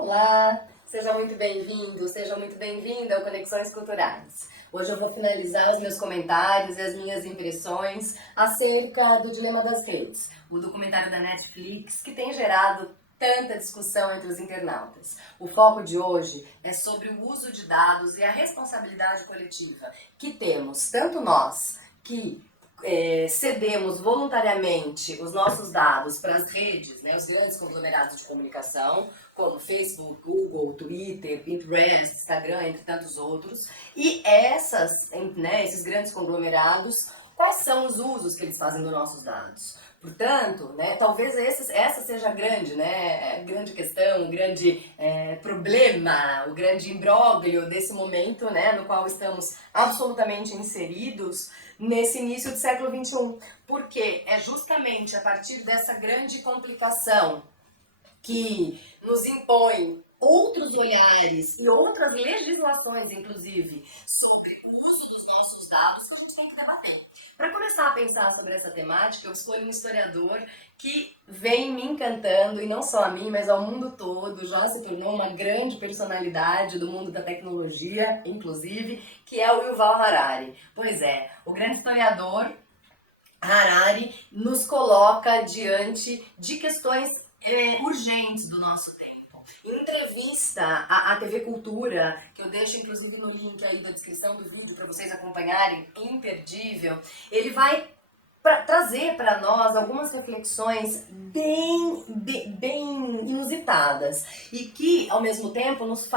Olá, seja muito bem-vindo, seja muito bem-vinda ao Conexões Culturais. Hoje eu vou finalizar os meus comentários e as minhas impressões acerca do Dilema das Redes, o documentário da Netflix que tem gerado tanta discussão entre os internautas. O foco de hoje é sobre o uso de dados e a responsabilidade coletiva que temos, tanto nós que cedemos voluntariamente os nossos dados para as redes, né, os grandes conglomerados de comunicação, como Facebook, Google, Twitter, Pinterest, Instagram, entre tantos outros, e esses grandes conglomerados, quais são os usos que eles fazem dos nossos dados? Portanto, né, talvez essa seja a grande questão, o grande problema, o grande imbróglio desse momento, né, no qual estamos absolutamente inseridos nesse início do século XXI. Porque é justamente a partir dessa grande complicação que nos impõe outros olhares e outras legislações, inclusive, sobre o uso dos nossos dados que a gente tem que debater. Para começar a pensar sobre essa temática, eu escolho um historiador que vem me encantando, e não só a mim, mas ao mundo todo, já se tornou uma grande personalidade do mundo da tecnologia, inclusive, que é o Yuval Harari. Pois é, o grande historiador Harari nos coloca diante de questões urgentes do nosso tempo. Em entrevista à TV Cultura, que eu deixo inclusive no link aí da descrição do vídeo para vocês acompanharem, imperdível, ele vai trazer para nós algumas reflexões bem inusitadas e que, ao mesmo tempo, nos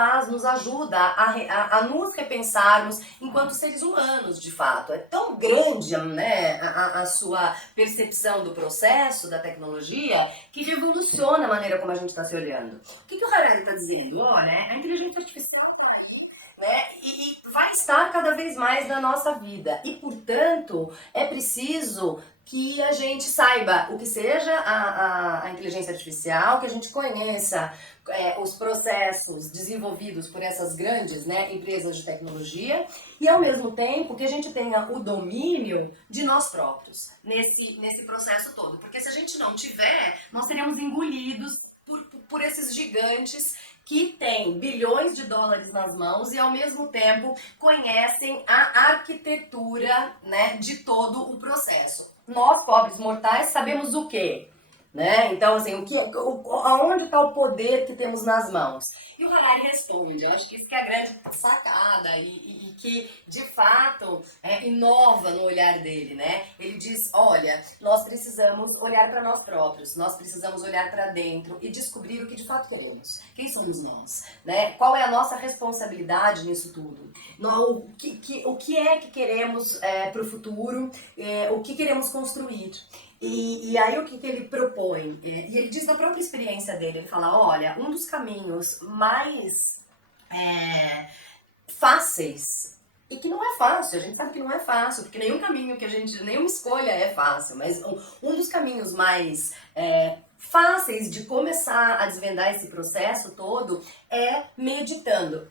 ajuda a nos repensarmos enquanto seres humanos, de fato. É tão grande, né, a sua percepção do processo, da tecnologia, que revoluciona a maneira como a gente está se olhando. O que o Harari está dizendo? Olha, a inteligência artificial está aí, né, e vai estar cada vez mais na nossa vida. E, portanto, é preciso que a gente saiba o que seja a inteligência artificial, que a gente conheça os processos desenvolvidos por essas grandes, né, empresas de tecnologia e, ao mesmo tempo, que a gente tenha o domínio de nós próprios nesse processo todo. Porque se a gente não tiver, nós seremos engolidos por esses gigantes que têm bilhões de dólares nas mãos e, ao mesmo tempo, conhecem a arquitetura, né, de todo o processo. Nós, pobres mortais, sabemos o quê? Né? Então, assim, aonde está o poder que temos nas mãos? E o Harari responde, eu acho que isso que é a grande sacada e que, de fato, inova no olhar dele, né? Ele diz, olha, nós precisamos olhar para nós próprios, nós precisamos olhar para dentro e descobrir o que de fato queremos. Quem somos nós? Né? Qual é a nossa responsabilidade nisso tudo? O que é que queremos para o futuro? O que queremos construir? E aí o que ele propõe? E ele diz da própria experiência dele, ele fala, olha, um dos caminhos mais fáceis, e que não é fácil, a gente sabe que não é fácil, porque nenhum caminho nenhuma escolha é fácil, mas um dos caminhos mais fáceis de começar a desvendar esse processo todo é meditando.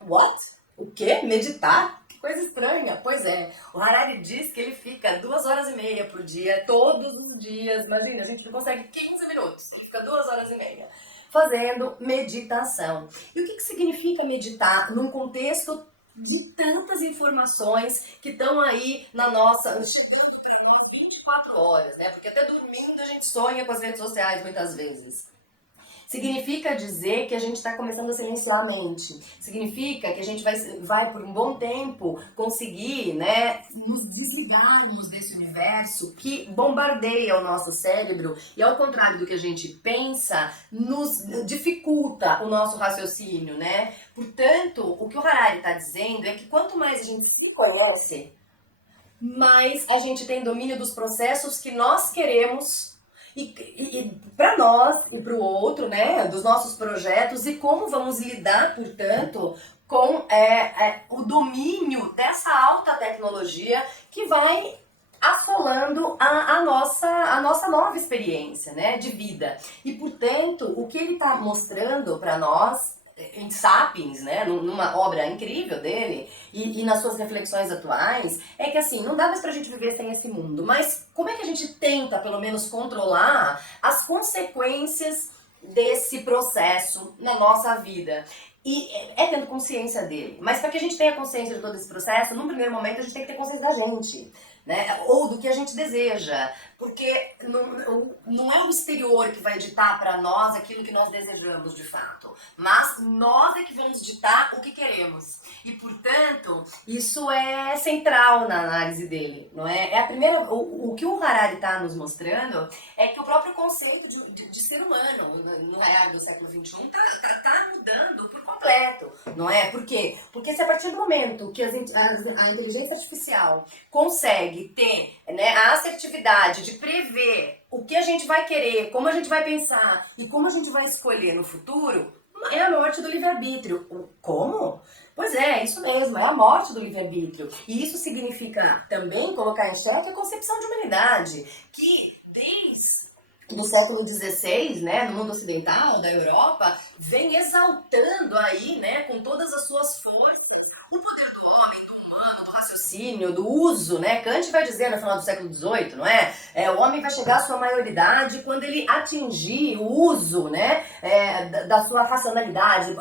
What? O quê? Meditar? Coisa estranha. Pois é, o Harari diz que ele fica 2h30 por dia, todos os dias. Imagina, a gente não consegue 15 minutos, fica 2h30 fazendo meditação. E o que significa meditar num contexto de tantas informações que estão aí na nossa, chegando para nós 24 horas, né? Porque até dormindo a gente sonha com as redes sociais muitas vezes. Significa dizer que a gente está começando a silenciar a mente. Significa que a gente vai por um bom tempo conseguir, né, nos desligarmos desse universo que bombardeia o nosso cérebro e, ao contrário do que a gente pensa, nos dificulta o nosso raciocínio, né? Portanto, o que o Harari está dizendo é que quanto mais a gente se conhece, mais a gente tem domínio dos processos que nós queremos e para nós e para o outro, né, dos nossos projetos e como vamos lidar, portanto, com o domínio dessa alta tecnologia que vai assolando a nossa nova experiência, né, de vida. E, portanto, o que ele está mostrando para nós em Sapiens, né, numa obra incrível dele, e nas suas reflexões atuais, é que assim, não dá mais pra gente viver sem esse mundo, mas como é que a gente tenta, pelo menos, controlar as consequências desse processo na nossa vida. E é tendo consciência dele. Mas para que a gente tenha consciência de todo esse processo, num primeiro momento a gente tem que ter consciência da gente, né? Ou do que a gente deseja. Porque não é o exterior que vai ditar para nós aquilo que nós desejamos de fato. Mas nós é que vamos ditar o que queremos. E, portanto, isso é central na análise dele, não é? É a primeira, o que o Harari está nos mostrando é que o próprio conceito de ser humano no Harari do século XXI tá mudando por completo, não é? Por quê? Porque se a partir do momento que a inteligência artificial consegue ter, né, a assertividade de prever o que a gente vai querer, como a gente vai pensar e como a gente vai escolher no futuro, é a morte do livre-arbítrio. Como? Pois é isso mesmo, é a morte do livre-arbítrio. E isso significa também colocar em xeque a concepção de humanidade, que desde do século XVI, né, no mundo ocidental, da Europa, vem exaltando aí, né, com todas as suas forças, o poder do homem, do humano, do raciocínio, do uso, né? Kant vai dizer no final do século XVIII, não é? O homem vai chegar à sua maioridade quando ele atingir o uso, né, da sua racionalidade,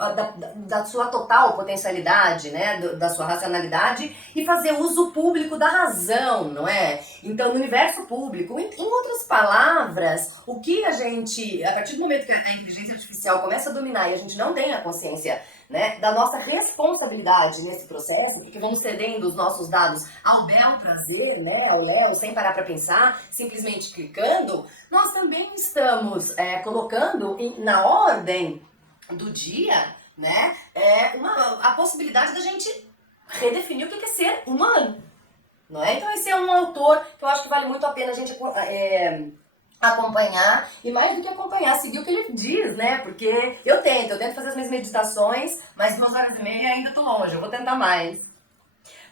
da sua total potencialidade, né, da sua racionalidade e fazer uso público da razão, não é? Então, no universo público, em outras palavras, o que a gente, a partir do momento que a inteligência artificial começa a dominar e a gente não tem a consciência, né, da nossa responsabilidade nesse processo, porque vamos cedendo os nossos dados ao bel prazer, né, ao léu, sem parar para pensar, simplesmente clicando, nós também estamos colocando na ordem do dia, né, a possibilidade da gente redefinir o que é ser humano. Não é? Então esse é um autor que eu acho que vale muito a pena a gente acompanhar, e mais do que acompanhar, seguir o que ele diz, né? Porque eu tento fazer as minhas meditações, mas 2 horas e meia ainda tô longe, eu vou tentar mais.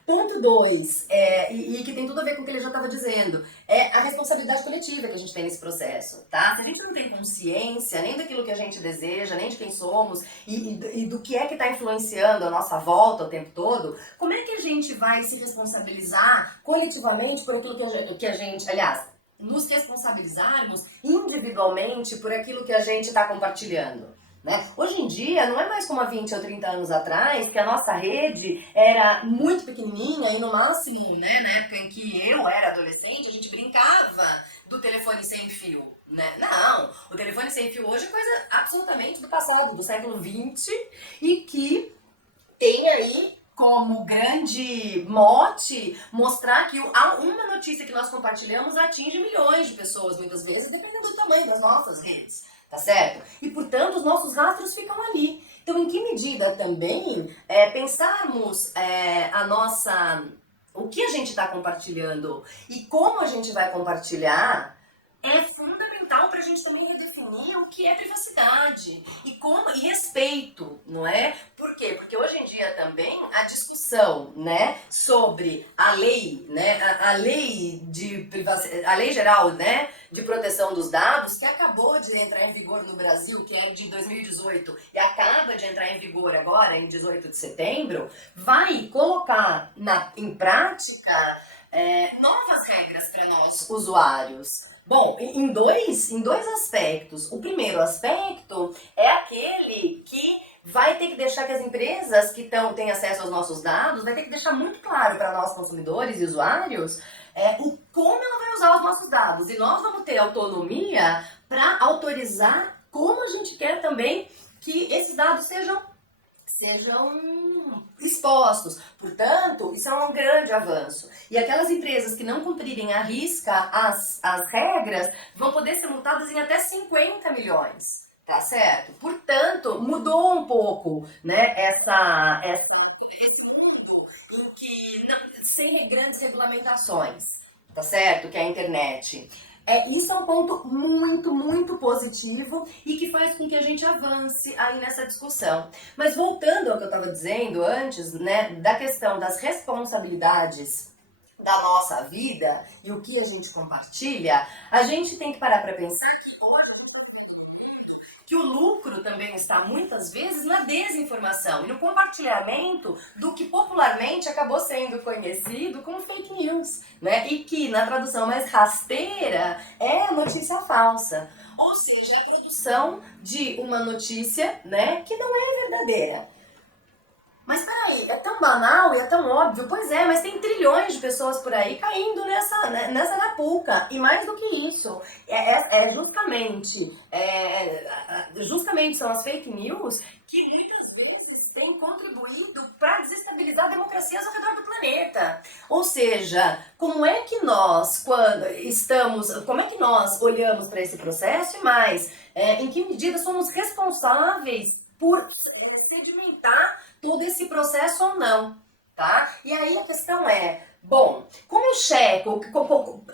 Ponto 2, e que tem tudo a ver com o que ele já estava dizendo, é a responsabilidade coletiva que a gente tem nesse processo, tá? Se a gente não tem consciência nem daquilo que a gente deseja, nem de quem somos e do que é que está influenciando a nossa volta o tempo todo, como é que a gente vai se responsabilizar coletivamente por aquilo que a gente, aliás, nos responsabilizarmos individualmente por aquilo que a gente está compartilhando? Né? Hoje em dia, não é mais como há 20 ou 30 anos atrás, que a nossa rede era muito pequenininha e no máximo, né, na época em que eu era adolescente, a gente brincava do telefone sem fio. Né? Não, o telefone sem fio hoje é coisa absolutamente do passado, do século XX, e que tem aí como grande mote mostrar que uma notícia que nós compartilhamos atinge milhões de pessoas, muitas vezes, dependendo do tamanho das nossas redes. Tá certo? E, portanto, os nossos rastros ficam ali. Então, em que medida também pensarmos o que a gente está compartilhando e como a gente vai compartilhar é fundamental para a gente também redefinir o que é privacidade e respeito, não é? Por quê? Porque hoje em dia também a discussão, né, sobre a lei, né, a lei de privacidade, a lei geral, né, de proteção dos dados, que acabou de entrar em vigor no Brasil, que é de 2018 e acaba de entrar em vigor agora em 18 de setembro, vai colocar em prática novas regras para nós usuários. Bom, em dois aspectos. O primeiro aspecto é aquele que vai ter que deixar que as empresas que têm acesso aos nossos dados, vai ter que deixar muito claro para nós consumidores e usuários como ela vai usar os nossos dados. E nós vamos ter autonomia para autorizar como a gente quer também que esses dados sejam expostos. Portanto, isso é um grande avanço. E aquelas empresas que não cumprirem à risca as regras vão poder ser multadas em até 50 milhões. Tá certo? Portanto, mudou um pouco, né, esse mundo em que sem grandes regulamentações, tá certo? Que é a internet. Isso é um ponto muito, muito positivo e que faz com que a gente avance aí nessa discussão. Mas voltando ao que eu estava dizendo antes, né, da questão das responsabilidades da nossa vida e o que a gente compartilha, a gente tem que parar para pensar que o lucro também está muitas vezes na desinformação e no compartilhamento do que popularmente acabou sendo conhecido como fake news, né? E que na tradução mais rasteira é notícia falsa. Ou seja, a produção de uma notícia, né, que não é verdadeira. Mas peraí, é tão banal e é tão óbvio. Pois é, mas tem trilhões de pessoas por aí caindo nessa arapuca. E mais do que isso, justamente são as fake news que muitas vezes têm contribuído para desestabilizar democracias ao redor do planeta. Ou seja, como é que nós olhamos para esse processo e mais, em que medida somos responsáveis por sedimentar todo esse processo ou não, tá? E aí a questão é, bom, como eu checo?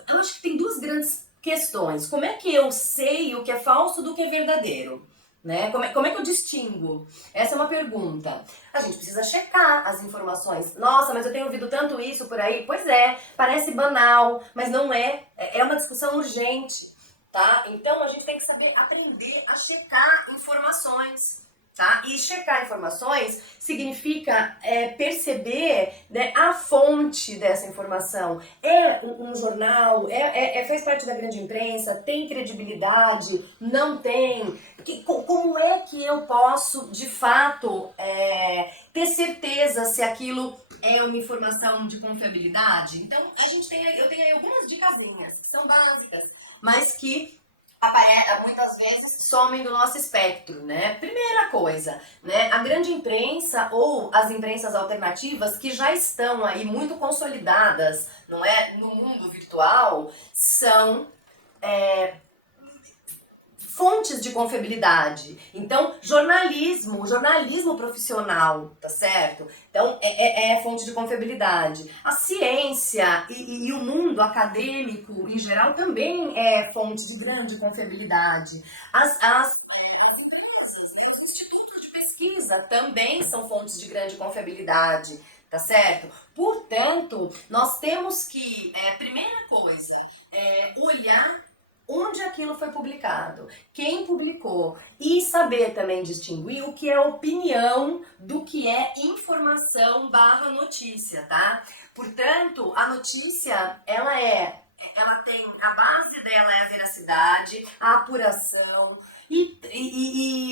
Eu acho que tem duas grandes questões. Como é que eu sei o que é falso do que é verdadeiro? Né? Como é que eu distingo? Essa é uma pergunta. A gente precisa checar as informações. Nossa, mas eu tenho ouvido tanto isso por aí. Pois é, parece banal, mas não é. É uma discussão urgente, tá? Então a gente tem que saber aprender a checar informações. Tá? E checar informações significa perceber, né, a fonte dessa informação. É um jornal? Faz parte da grande imprensa? Tem credibilidade? Não tem? Como é que eu posso, de fato, ter certeza se aquilo é uma informação de confiabilidade? Então, eu tenho aí algumas dicasinhas que são básicas, mas que muitas vezes somem do nosso espectro, né? Primeira coisa, né? A grande imprensa ou as imprensas alternativas que já estão aí muito consolidadas, não é, no mundo virtual, são fontes de confiabilidade. Então, jornalismo profissional, tá certo? Então, é fonte de confiabilidade. A ciência e o mundo acadêmico, em geral, também é fonte de grande confiabilidade. As institutos de pesquisa também são fontes de grande confiabilidade, tá certo? Portanto, nós temos que, primeira coisa, olhar onde aquilo foi publicado, quem publicou e saber também distinguir o que é opinião do que é informação barra notícia, tá? Portanto, a notícia, ela tem, a base dela é a veracidade, a apuração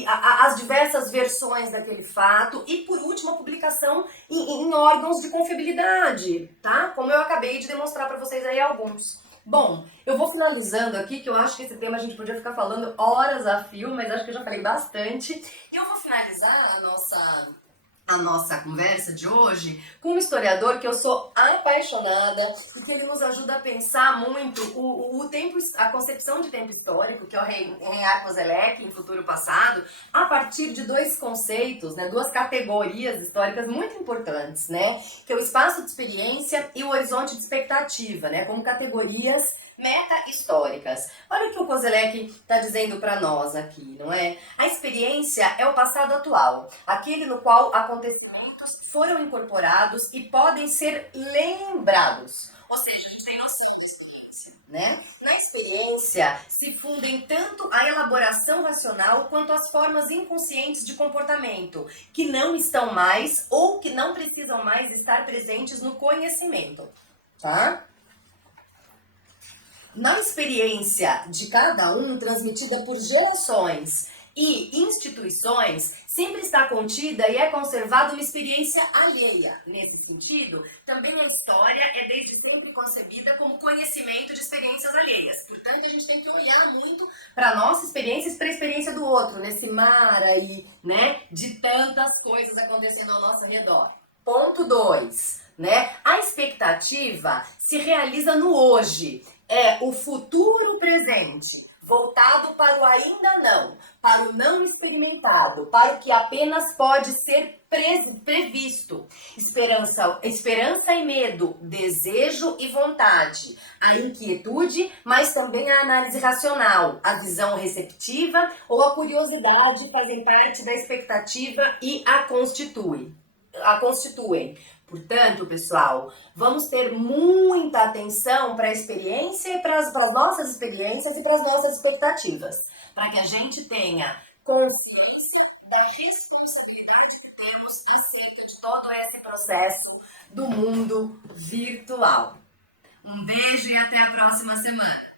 as diversas versões daquele fato e, por último, a publicação em órgãos de confiabilidade, tá? Como eu acabei de demonstrar para vocês aí alguns. Bom, eu vou finalizando aqui, que eu acho que esse tema a gente podia ficar falando horas a fio, mas acho que eu já falei bastante. Eu vou finalizar a nossa conversa de hoje com um historiador que eu sou apaixonada, porque ele nos ajuda a pensar muito a concepção de tempo histórico, que é o Reinhard Koselleck, em Futuro Passado, a partir de dois conceitos, né, duas categorias históricas muito importantes, né, que é o espaço de experiência e o horizonte de expectativa, né, como categorias meta-históricas. Olha o que o Koselleck está dizendo para nós aqui, não é? A experiência é o passado atual, aquele no qual acontecimentos foram incorporados e podem ser lembrados. Ou seja, a gente tem noção de experiência, né? Na experiência se fundem tanto a elaboração racional quanto as formas inconscientes de comportamento, que não estão mais ou que não precisam mais estar presentes no conhecimento, tá? Na experiência de cada um, transmitida por gerações e instituições, sempre está contida e é conservada uma experiência alheia. Nesse sentido, também a história é desde sempre concebida como conhecimento de experiências alheias. Portanto, a gente tem que olhar muito para a nossa experiência e para a experiência do outro, nesse mar aí, né, de tantas coisas acontecendo ao nosso redor. Ponto 2, né? A expectativa se realiza no hoje. É o futuro presente, voltado para o ainda não, para o não experimentado, para o que apenas pode ser previsto. Esperança e medo, desejo e vontade, a inquietude, mas também a análise racional, a visão receptiva ou a curiosidade fazem parte da expectativa e a constituem. Portanto, pessoal, vamos ter muita atenção para a experiência e para as nossas experiências e para as nossas expectativas, para que a gente tenha consciência da responsabilidade que temos acerca de todo esse processo do mundo virtual. Um beijo e até a próxima semana!